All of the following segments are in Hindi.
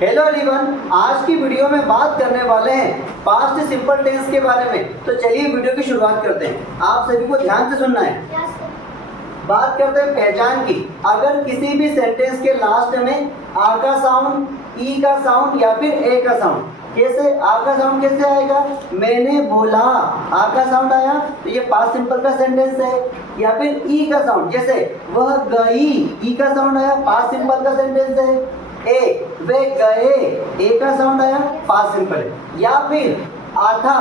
हेलो एवरीवन, आज की वीडियो में बात करने वाले हैं पास्ट सिंपल टेंस के बारे में। तो चलिए वीडियो की शुरुआत करते हैं। आप सभी को ध्यान से सुनना है। बात करते हैं पहचान की। अगर किसी भी सेंटेंस के लास्ट में आ का साउंड, ई का साउंड या फिर ए का साउंड, कैसे आ का साउंड कैसे आएगा? मैंने बोला, आ का साउंड आया तो ये पास्ट सिंपल का सेंटेंस है। या फिर ई का साउंड, जैसे वह गई, ई का साउंड आया, पास्ट सिंपल का सेंटेंस है। ए वे गए, ए का साउंड आया, पास्ट सिंपल है। या फिर आथा,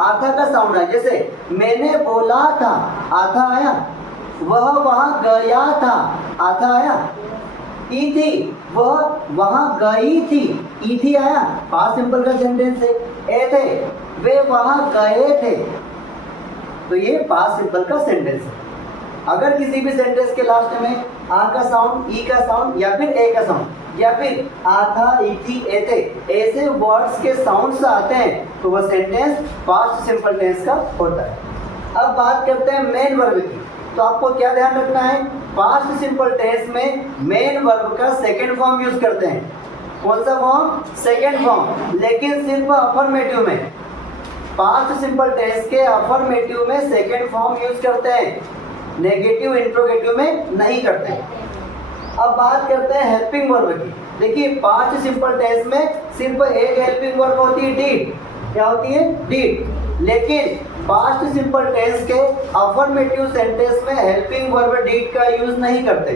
आथा का साउंड आया, जैसे मैंने बोला था, आथा आया। वह वहां गया था, आथा आया। ई थी, वह वहां गई थी, ई थी आया, पास्ट सिंपल का सेंटेंस है। ए थे, वे वहां गए थे, तो ये पास्ट सिंपल का सेंटेंस है। अगर किसी भी सेंटेंस के लास्ट में आ का साउंड, ई का साउंड या फिर ए का साउंड या फिर आ था, ई थी, ए थे, ऐसे वर्ड्स के साउंड्स आते हैं तो वह सेंटेंस पास्ट सिंपल टेंस का होता है। अब बात करते हैं मेन वर्ब की। तो आपको क्या ध्यान रखना है? पास्ट सिंपल टेंस में मेन वर्ब का सेकंड फॉर्म यूज करते हैं। कौन सा फॉर्म? सेकंड फॉर्म, लेकिन सिर्फ अफर्मेटिव में। पास्ट सिंपल टेंस के अफर्मेटिव में सेकंड फॉर्म यूज करते हैं, नेगेटिव इंट्रोगेटिव में नहीं करते। अब बात करते हैं हेल्पिंग वर्ब की। देखिए पास्ट सिंपल टेंस में सिर्फ एक हेल्पिंग वर्ब होती है, डिड। क्या होती है? डिड। लेकिन पास्ट सिंपल टेंस के अफर्मेटिव सेंटेंस में हेल्पिंग वर्ब डिड का यूज नहीं करते।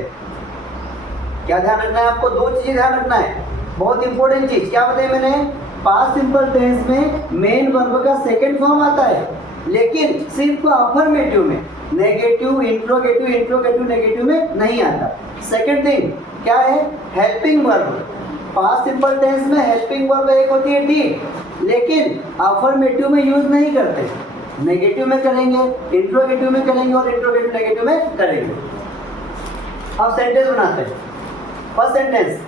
क्या ध्यान रखना है आपको? दो चीजें ध्यान रखना है, बहुत इंपॉर्टेंट चीज। क्या बताई मैंने? पास्ट सिंपल टेंस में मेन वर्ब का सेकंड फॉर्म आता है, लेकिन सिर्फ अफर्मेटिव में, नेगेटिव इंट्रोगेटिव, इंट्रोगेटिव नेगेटिव में नहीं आता। सेकंड थिंग क्या है? Helping verb. Past simple tense में हेल्पिंग वर्ब एक होती है डिड, लेकिन अफर्मेटिव में यूज नहीं करते, नेगेटिव में करेंगे, इंट्रोगेटिव में करेंगे और इंट्रोगेटिव नेगेटिव में करेंगे। अब सेंटेंस बनाते हैं। फर्स्ट सेंटेंस,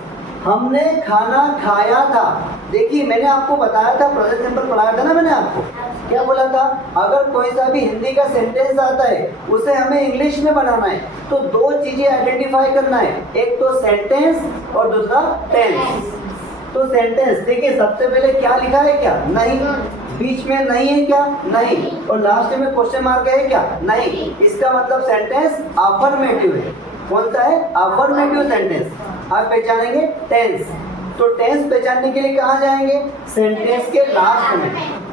हमने खाना खाया था। देखिए मैंने आपको बताया था, प्रेजेंट सिंपल पढ़ाया था ना मैंने आपको। क्या बोला था? अगर कोई सा भी हिंदी का सेंटेंस आता है उसे हमें इंग्लिश में बनाना है तो दो चीजें आइडेंटिफाई करना है, एक तो सेंटेंस और दूसरा टेंस। तो सेंटेंस देखिए सबसे पहले क्या लिखा है? क्या? नहीं। बीच में नहीं है? क्या? नहीं। और लास्ट में क्वेश्चन मार्क है? क्या? नहीं। इसका मतलब सेंटेंस अफर्मेटिव है। कौन सा है? Affirmative sentence. आप पहचानेंगे टेंस। तो टेंस पहचानने के लिए कहाँ जाएंगे? सेंटेंस के लास्ट में।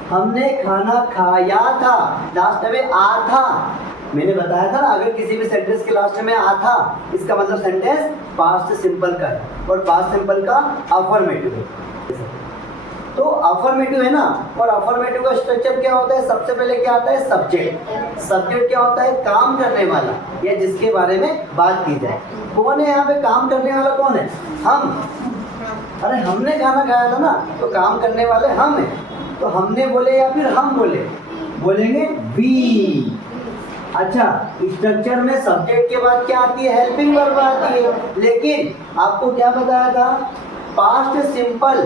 हमने खाना खाया था, लास्ट में आ था। मैंने बताया था ना, अगर किसी भी सेंटेंस के लास्ट में आ था इसका मतलब सेंटेंस पास्ट सिंपल का है और पास्ट सिंपल का अफर्मेटिव है। तो अफर्मेटिव है ना, और अफर्मेटिव का स्ट्रक्चर क्या होता है? सबसे पहले क्या आता है? सब्जेक्ट। सब्जेक्ट क्या होता है? काम करने वाला या जिसके बारे में बात की जाए। कौन है यहाँ पे काम करने वाला? कौन है? हम। अरे हमने खाना खाया था ना, तो काम करने वाले हम हैं। तो हमने बोले या फिर हम बोले? बोलेंगे वी। अच्छा, स्ट्रक्चर में सब्जेक्ट के बाद क्या आती है? हेल्पिंग वर्ब आती है। लेकिन आपको क्या बताया था? पास्ट सिंपल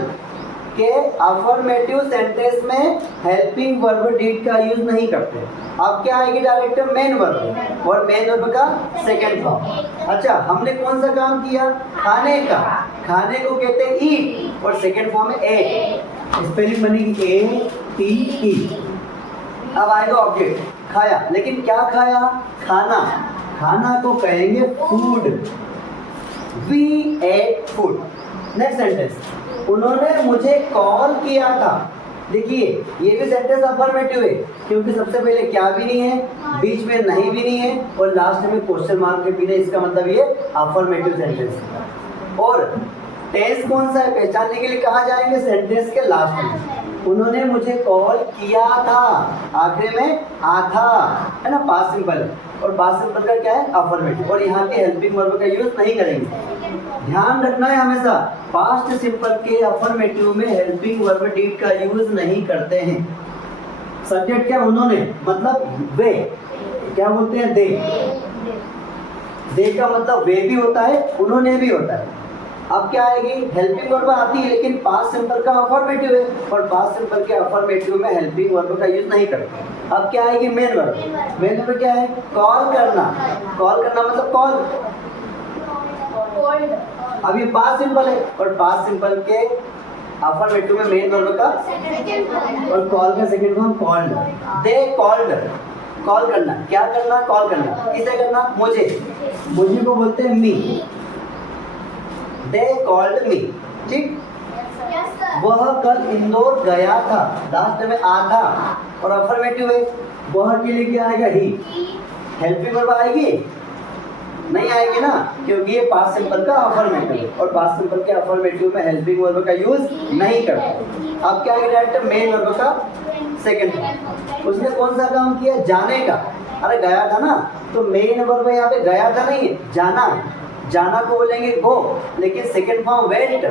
के अफर्मेटिव सेंटेंस में हेल्पिंग वर्ब डिड का यूज नहीं करते। अब क्या आएगी? डायरेक्ट मेन वर्ब, और मेन वर्ब का सेकंड फॉर्म। अच्छा, हमने कौन सा काम किया? खाने का। खाने को कहते हैं ईट और सेकंड फॉर्म है एट। स्पेलिंग बनेगी ए टी ई। अब आएगा ऑब्जेक्ट, खाया। लेकिन क्या खाया? खाना। खाना को कहेंगे food. We ate food. Next sentence, उन्होंने मुझे कॉल किया था। देखिए ये भी सेंटेंस अफर्मेटिव है, क्योंकि सबसे पहले क्या भी नहीं है, बीच में नहीं भी नहीं है और लास्ट में क्वेश्चन मार्क के भी नहीं। इसका मतलब ये अफर्मेटिव सेंटेंस है। और टेंस कौन सा है पहचानने के लिए कहाँ जाएंगे? सेंटेंस के लास्ट में। उन्होंने मुझे कॉल किया था, आखिर में आ था, है ना, पास्ट सिंपल। और पास्ट सिंपल का क्या है? अफर्मेटिव। और यहाँ के हेल्पिंग वर्ब का यूज नहीं करेंगे। ध्यान रखना है हमेशा, पास्ट सिंपल के अफर्मेटिव में हेल्पिंग वर्ब डिड का यूज नहीं करते हैं। सब्जेक्ट क्या? उन्होंने, मतलब वे। क्या बोलते हैं? दे। दे का मतलब वे भी होता है, उन्होंने भी होता है। अब क्या आएगी? हेल्पिंग वर्ब आती है, लेकिन पास्ट सिंपल का अफर्मेटिव है और पास्ट सिंपल के अफर्मेटिव में हेल्पिंग वर्ब का यूज नहीं करते। अब क्या आएगी? Main verb. मेन वर्ब क्या है? कॉल करना। कॉल करना मतलब कॉल, अब ये पास्ट सिंपल है और पास्ट सिंपल के अफर्मेटिव में मेन वर्ब का और कॉल का second form called. They called, call करना, क्या करना, कॉल करना, किसे करना, मुझे, मुझे को बोलते हैं मी। दे कॉल्ड मी, ठीक। वह कल इंदौर गया था, लास्ट में आ था और अफर्मेटिव है, वह के लिए क्या आएगा, ही। हेल्पिंग वर्ब आएगी नहीं आएगी ना, क्योंकि ये पास्ट सिंपल का अफर्मेटिव है और पास्ट सिंपल के अफर्मेटिव में हेल्पिंग वर्ब का यूज नहीं करते। अब क्या है, डायरेक्ट मेन वर्ब का सेकंड फॉर्म। उसने कौन सा काम किया, जाने का। अरे गया था ना, तो मेन वर्ब यहाँ पे गया था नहीं है, जाना। जाना को बोलेंगे गो, लेकिन second form went.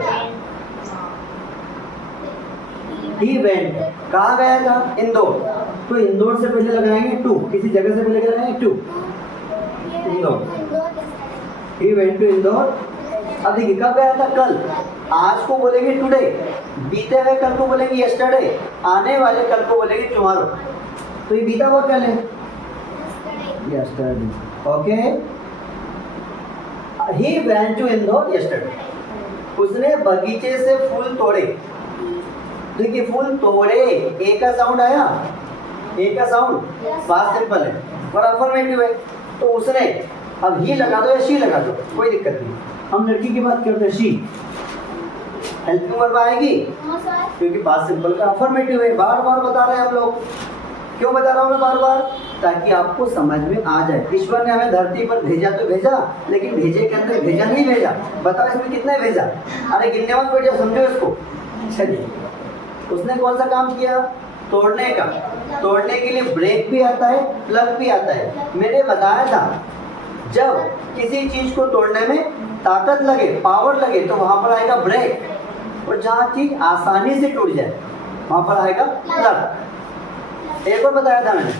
He went, कहाँ गया था, इंदौर, तो इंदौर से पहले लगाएंगे टू, किसी जगह से पहले लगाएंगे to, Indore. He went to Indore. अब देखिए कब गया था, कल। आज को बोलेंगे टुडे, बीते हुए कल को बोलेंगे यस्टरडे, आने वाले कल को बोलेंगे टुमारो। तो ये बीता हुआ कल है, yesterday. Okay, he went to Indore yesterday. उसने बगीचे से फूल तोड़े। देखिए फूल तोड़े, ए का साउंड आया, ए का साउंड पास्ट सिंपल है और अफर्मेटिव है, तो उसने। अब ही लगा दो या शी लगा दो, कोई दिक्कत नहीं। हम लड़की की बात करते हैं, शी। हेल्पिंग वर्ब आएगी क्योंकि पास्ट सिंपल का अफर्मेटिव है। बार बार बता रहे हैं हम लोग, क्यों बता रहा हूँ मैं बार बार, ताकि आपको समझ में आ जाए। ईश्वर ने हमें धरती पर भेजा तो भेजा, लेकिन भेजे के अंदर भेजा नहीं भेजा। बताओ इसमें कितने भेजा, अरे गिनने मत बैठ जाओ, समझो इसको। चलिए, उसने कौन सा काम किया, तोड़ने का। तोड़ने के लिए ब्रेक भी आता है, प्लग भी आता है। मैंने बताया था जब किसी चीज को तोड़ने में ताकत लगे, पावर लगे, तो वहां पर आएगा ब्रेक, और जहाँ चीज आसानी से टूट जाए वहां पर आएगा प्लग। एक और बताया था मैंने,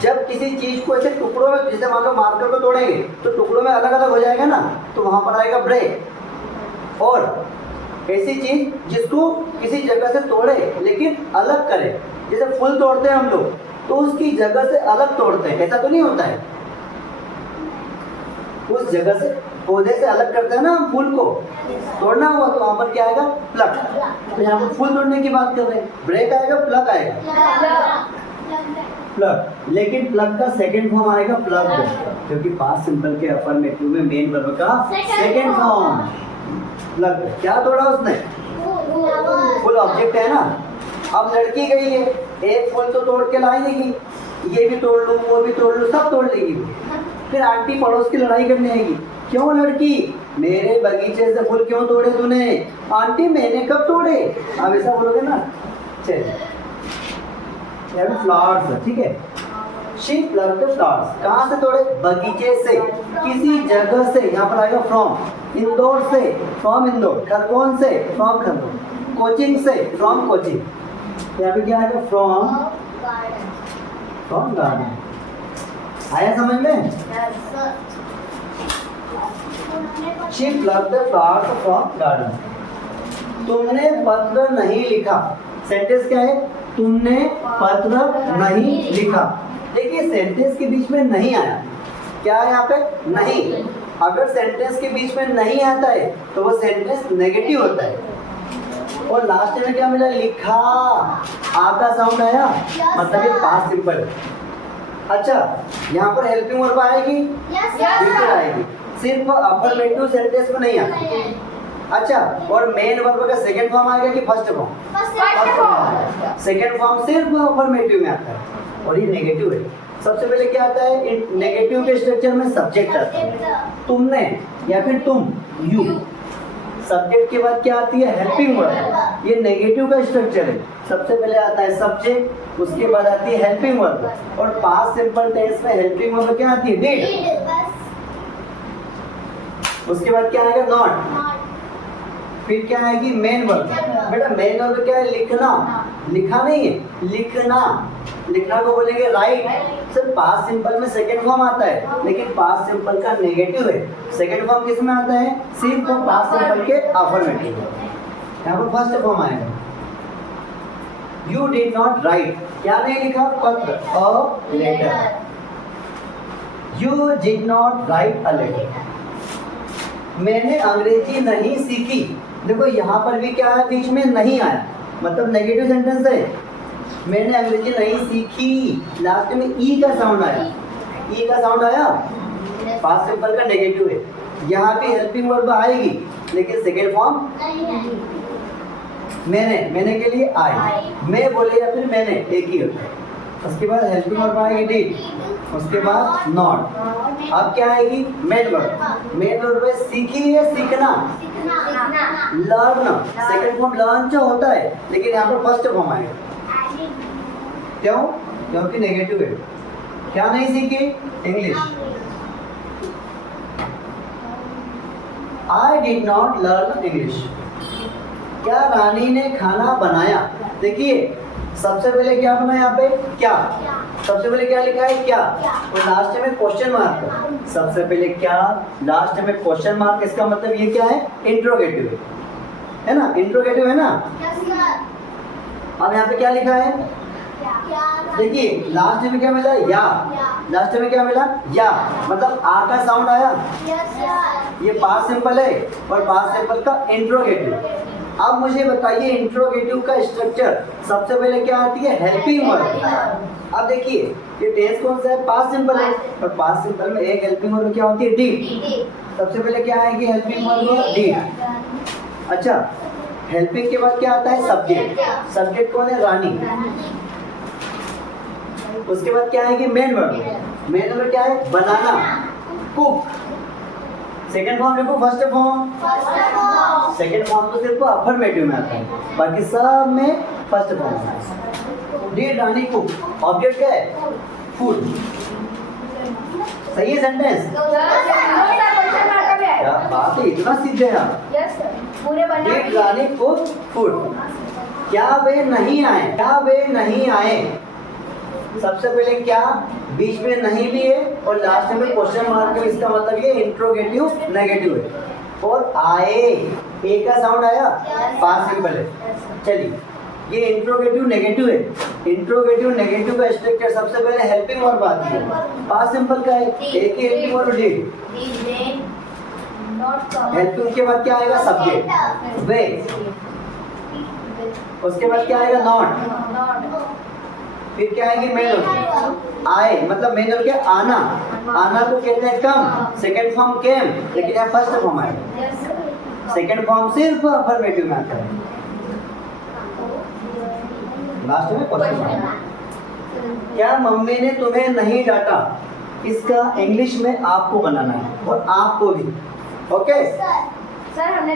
जब किसी चीज को ऐसे टुकड़ों में, जैसे मान लो मार्कर को तोड़ेंगे तो टुकड़ों में अलग अलग हो जाएगा ना, तो वहां पर आएगा ब्रेक। और ऐसी चीज जिसको किसी जगह से तोड़े लेकिन अलग करे, जैसे फूल तोड़ते हैं हम लोग, तो उसकी जगह से अलग तोड़ते हैं, ऐसा तो नहीं होता है। उस जगह से, पौधे से अलग करते हैं ना हम फूल को, तोड़ना हुआ तो वहां पर क्या आएगा, प्लग। तो यहाँ पर फूल तोड़ने की बात कर रहे हैं, ब्रेक आएगा, प्लग आएगा, प्लग। लेकिन प्लग का सेकंड फॉर्म आएगा प्लग, क्योंकि पास्ट सिंपल के अफर्मेटिव में मेन वर्ब का सेकंड फॉर्म प्लग। क्या तोड़ा उसने, फुल ऑब्जेक्ट है ना। अब लड़की गई है, एक फूल तो तोड़ के लाई देगी, ये भी तोड़ लूँ, वो भी तोड़ लूँ, सब तोड़ लेगी। फिर आंटी पड़ोस की लड़ाई करने आएगी, क्यों लड़की, मेरे बगीचे से फूल क्यों तोड़े तूने। आंटी मैंने कब तोड़े, अब ऐसा बोलोगे ना। चलिए, फ्लावर्स, ठीक है। शी प्लग्ड फ्लावर्स, कहाँ से तोड़े, बगीचे से, किसी जगह से। यहाँ पर आएगा फ्रॉम, इंदौर से, फ्रॉम इंदौर। खरगोन से, फ्रॉम खरगोन। कोचिंग से, फ्रॉम कोचिंग। यहाँ पे क्या आएगा, फ्रॉम गार्डन। आया समझ में। She plugged flowers from garden. तुमने पत्र नहीं लिखा, सेंटेंस क्या है, तुमने पत्र नहीं लिखा। देखिए सेंटेंस के बीच में नहीं आया, क्या है यहाँ पे, नहीं। अगर सेंटेंस के बीच में नहीं आता है तो वो सेंटेंस नेगेटिव होता है। और लास्ट में क्या मिला, लिखा, आ का साउंड आया, मतलब ये पास्ट सिंपल है। अच्छा, यहाँ पर हेल्पिंग वर्ब आएगी, बिल्कुल आएगी, सिर्फ अफर्मेटिव सेंटेंस में नहीं आती। अच्छा, और मेन वर्ब का सेकंड फॉर्म आएगा कि फर्स्ट फॉर्म, सेकंड फॉर्म सिर्फ अफर्मेटिव में आता है और ये नेगेटिव है। सबसे पहले क्या आता है, नेगेटिव के स्ट्रक्चर में सब्जेक्ट आता है, तुमने या फिर तुम, यू। सब्जेक्ट के बाद क्या आती है, हेल्पिंग वर्ब। ये नेगेटिव का स्ट्रक्चर है, सबसे पहले आता है सब्जेक्ट, उसके बाद आती है हेल्पिंग वर्ब। और पास्ट सिंपल टेंस में हेल्पिंग वर्ब क्या आती है, डिड। उसके बाद क्या आएगा, नॉट। फिर क्या आएगी, मेन वर्ब। बेटा मेन वर्ब क्या है, लिखना, लिखा नहीं है, लिखना। लिखना को बोलेंगे राइट। सिर्फ पास्ट सिंपल में सेकंड फॉर्म आता है, लेकिन पास्ट सिंपल का नेगेटिव है। सेकंड फॉर्म किस में आता है, सिर्फ पास्ट सिंपल के अफर्मेटिव। यहाँ पर फर्स्ट फॉर्म आएगा, यू डिड नॉट राइट, क्या नहीं लिखा, पत्र, a letter. You did not write a letter. मैंने अंग्रेजी नहीं सीखी। देखो यहाँ पर भी क्या है, बीच में नहीं आया, मतलब नेगेटिव सेंटेंस है। मैंने अंग्रेजी नहीं सीखी, लास्ट में ई का साउंड आया, ई का साउंड आया, पास्ट सिंपल का नेगेटिव है। यहाँ पे हेल्पिंग वर्ब आएगी लेकिन सेकेंड फॉर्म मैंने के लिए आई, मैं बोले या फिर मैंने, एक ही होता है। उसके बाद हेल्पिंग वर्ब आएगी डिड, उसके बाद नॉट। अब क्या आएगी, मेन वर्ब। मेन वर्ब है सीखी है, सीखना, लर्न। सेकंड फॉर्म लर्न जो होता है, लेकिन यहाँ पर फर्स्ट फॉर्म आएगा। क्यों? क्योंकि नेगेटिव है। क्या नहीं सीखी, English. I did not learn English. क्या रानी ने खाना बनाया? देखिए सबसे पहले क्या बना, यहाँ पे क्या, सबसे पहले क्या लिखा है, क्या, और लास्ट में क्वेश्चन मार्क। सबसे पहले क्या, लास्ट में क्वेश्चन मार्क, इसका मतलब ये क्या है, इंट्रोगेटिव है ना, इंट्रोगेटिव है ना। अब यहाँ पे क्या लिखा है, देखिए लास्ट में क्या मिला, या, लास्ट में क्या मिला, या, मतलब आ का साउंड आया। ये पास्ट सिंपल है और पास्ट सिंपल का इंट्रोगेटिव। अब मुझे बताइए इंट्रोगेटिव का स्ट्रक्चर, सबसे पहले क्या आती है, हेल्पिंग वर्ब। अब देखिए ये टेंस कौन सा है, पास्ट सिंपल है, और पास्ट सिंपल में एक हेल्पिंग वर्ब क्या होती है, डिड। सबसे पहले क्या आएगी, हेल्पिंग वर्ब डिड। अच्छा, हेल्पिंग के बाद क्या आता है, सब्जेक्ट। सब्जेक्ट कौन है, रानी। उसके बाद क्या आएगी, मेन वर्ब। मेन वर्ब क्या है, बनाना, कुक। सेकंड फॉर्म देखो, फर्स्ट फॉर्म, सेकंड फॉर्म तो सिर्फ अफर्मेटिव में आता है, बाकी सब में फर्स्ट फॉर्म है। Did Rani cook. ऑब्जेक्ट क्या है, फूड। सही है सेंटेंस? क्या बात है, इतना सीधे आप। Did Rani cook food. क्या वे नहीं आए, क्या वे नहीं आए। सबसे पहले क्या, बीच में नहीं भी है और लास्ट में क्वेश्चन मार्क है, इसका मतलब ये इंट्रोगेटिव नेगेटिव है। और आए, ए का साउंड आया, पास्ट सिंपल है। चलिए ये इंट्रोगेटिव नेगेटिव है। इंट्रोगेटिव नेगेटिव का स्ट्रक्चर, सबसे पहले हेल्पिंग वर्ब आती है, पास्ट सिंपल का है, एक ही हेल्पिंग वर्ब डिड। हेल्पिंग के बाद क्या आएगा, सब्जेक्ट, वे। उसके बाद क्या आएगा, नॉट। फिर क्या आएगी, मेन वर्ब, आए, मतलब मेन वर्ब क्या, आना। आना को कहते हैं कम, सेकंड फॉर्म केम, लेकिन यहाँ फर्स्ट फॉर्म आएगा। सेकंड फॉर्म सिर्फ अफर्मेटिव में आता है, लास्ट में क्वेश्चन मार्क। क्या मम्मी ने तुम्हें नहीं डांटा, इसका इंग्लिश में आपको बनाना है, और आपको भी। ओके सर, हमने